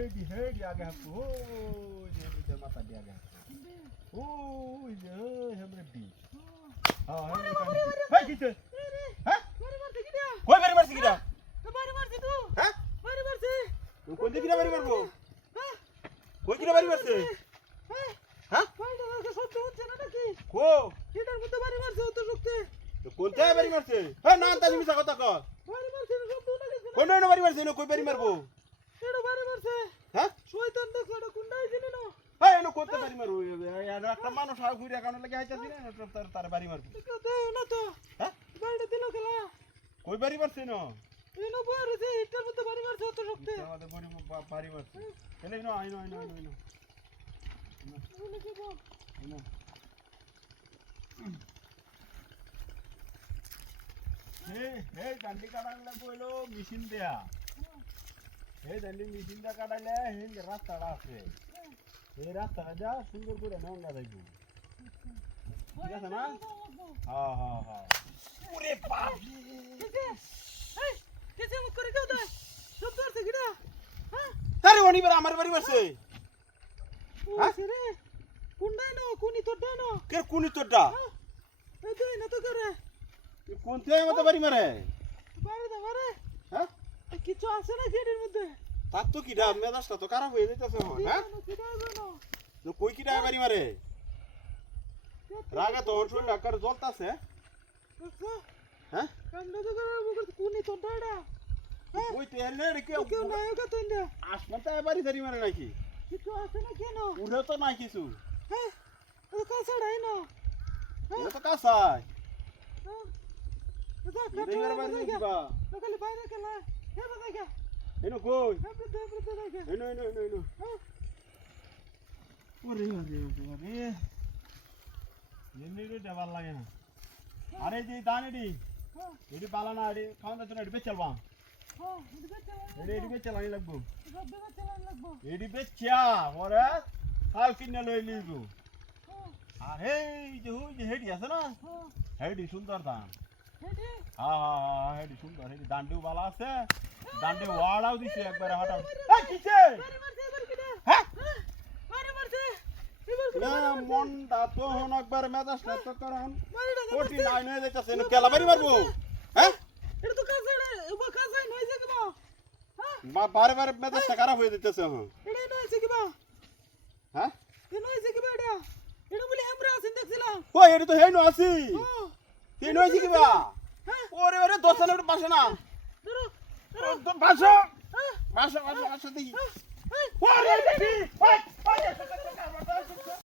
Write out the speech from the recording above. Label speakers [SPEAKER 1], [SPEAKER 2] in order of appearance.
[SPEAKER 1] হেডি হেডি আগে হাঁকু ওই যে যে মাথা দিয়ে আগে হাঁকু ওই যে ওই হেমরে বি হ্যাঁ হেমরে কান হেই কিতে হ্যাঁ কই বাড়ি মারছি কিটা হ্যাঁ তুই কোন দিকে বাড়ি মারবো কই কিটা বাড়ি মারছে হ্যাঁ কো তো কোনটা বাড়ি মারছে হ্যাঁ না তা মিছা কথা কর কোন না বাড়ি মারছে না কই বাড়ি মারবো হ্যাঁ? হ্যাঁ এনো কোনটা বাড়ি মারবো আর একটা মানুষ হাউ ঘুরে কারণে লাগে আইতাছি না তো তার তার বাড়ি মারবো। হ্যাঁ? কই বাড়ি মারছে না আমাদের বাড়ি বা- বাড়ি মারছে। এলে না আইনো আইনো আইনো আইনো আইনো ডান্ডি কাটালে কইলো মেশিন দেয়া। হে ডান্ডি মেশিন দা কাটাইলে হে রাস্তাটা আছে এই রাস্তাটা যা সুন্দর করে নঙ্গা যাইব ঠিক আছে না হ্যাঁ হ্যাঁ হ্যাঁ ওরে বাপ তারে অনিবার আমার বাড়ি মারছে হ্যাঁ? কে কোনি তোরটা কোন থেকে মতো বাড়ি মারে হ্যাঁ
[SPEAKER 2] কিছু আছে না গেটের মধ্যে?
[SPEAKER 1] তার তো কিডা মেজাজটা তো খারাপ হয়ে যাইতেছে হ্যাঁ? তো কই কিডা বাড়ি মারে? রাগে তো শুন ডাক্তার জ্বলতাছে। হ্যাঁ?
[SPEAKER 2] কোনি তো ডাড়া
[SPEAKER 1] ওই তো এনে রে কেউ
[SPEAKER 2] কেউ নাই ওকে তো
[SPEAKER 1] আসমান বাড়ি ধরি মারে নাকি?
[SPEAKER 2] কিছু আছে না কেন?
[SPEAKER 1] তো নাই কিছু।
[SPEAKER 2] হ্যাঁ? ও কাছাড়াই না।
[SPEAKER 1] এটা তো কাসাই
[SPEAKER 2] হ্যাঁ? এটা
[SPEAKER 1] দিবা
[SPEAKER 2] লোকালি বাইরে গেলা হে বাদাইগা
[SPEAKER 1] এনো কই
[SPEAKER 2] হে বৃদ্ধ বৃদ্ধ দাইগা
[SPEAKER 1] এনো এনো এনো এনো
[SPEAKER 2] হ্যাঁ
[SPEAKER 1] ওরে ওরে ওরে ওরে এমনি রে দেবার লাগে না আরে যে দানেডি
[SPEAKER 2] হ্যাঁ
[SPEAKER 1] এডি বালা না এডি খাওয়া দাওয়া এডি বেচালবা
[SPEAKER 2] হ্যাঁ এদিকে চলা
[SPEAKER 1] এডি এডি বেচালানি লাগবো
[SPEAKER 2] সব দিকে চলা লাগবো
[SPEAKER 1] এডি বেচা ওরে কাল কিনে লই লিবো
[SPEAKER 2] হ্যাঁ
[SPEAKER 1] আর এই যে হুই যে হেডি আছে না
[SPEAKER 2] হ্যাঁ
[SPEAKER 1] হেডি সুন্দর দান
[SPEAKER 2] হেডি
[SPEAKER 1] হ্যাঁ হ্যাঁ হ্যাঁ হেডি সুন্দর হেডি দান্ডিও বালা আছে। দান্ডে ওয়াড়াও দিছে একবারে হঠাৎ। এই কিছে হ্যাঁ? মনটা তো হন একবার মেজাজটা তো কারণ কোটি নাই নয়ে যাইতাছে না কেলা বাড়ি মারবো। হ্যাঁ?
[SPEAKER 2] এটা তো কাছাড়ে ও কাছাই নয় যে হ্যাঁ
[SPEAKER 1] বারে বারে মেজাজটা খারাপ হয়ে যাইতেছে হ্যাঁ।
[SPEAKER 2] এটা নয় যে
[SPEAKER 1] হ্যাঁ?
[SPEAKER 2] এ নয় যে এটা? এটা বলে আমরা আছেন দেখছিলাম।
[SPEAKER 1] ও এডি তো হেই নো আছি।
[SPEAKER 2] হ্যাঁ
[SPEAKER 1] তিন হয়েছি কিবা
[SPEAKER 2] হ্যাঁ।
[SPEAKER 1] ওরে ওরে দশ হাজার পাঁচশো না? পাঁচশো পাঁচশো
[SPEAKER 2] পাঁচশো
[SPEAKER 1] পাঁচশো দিই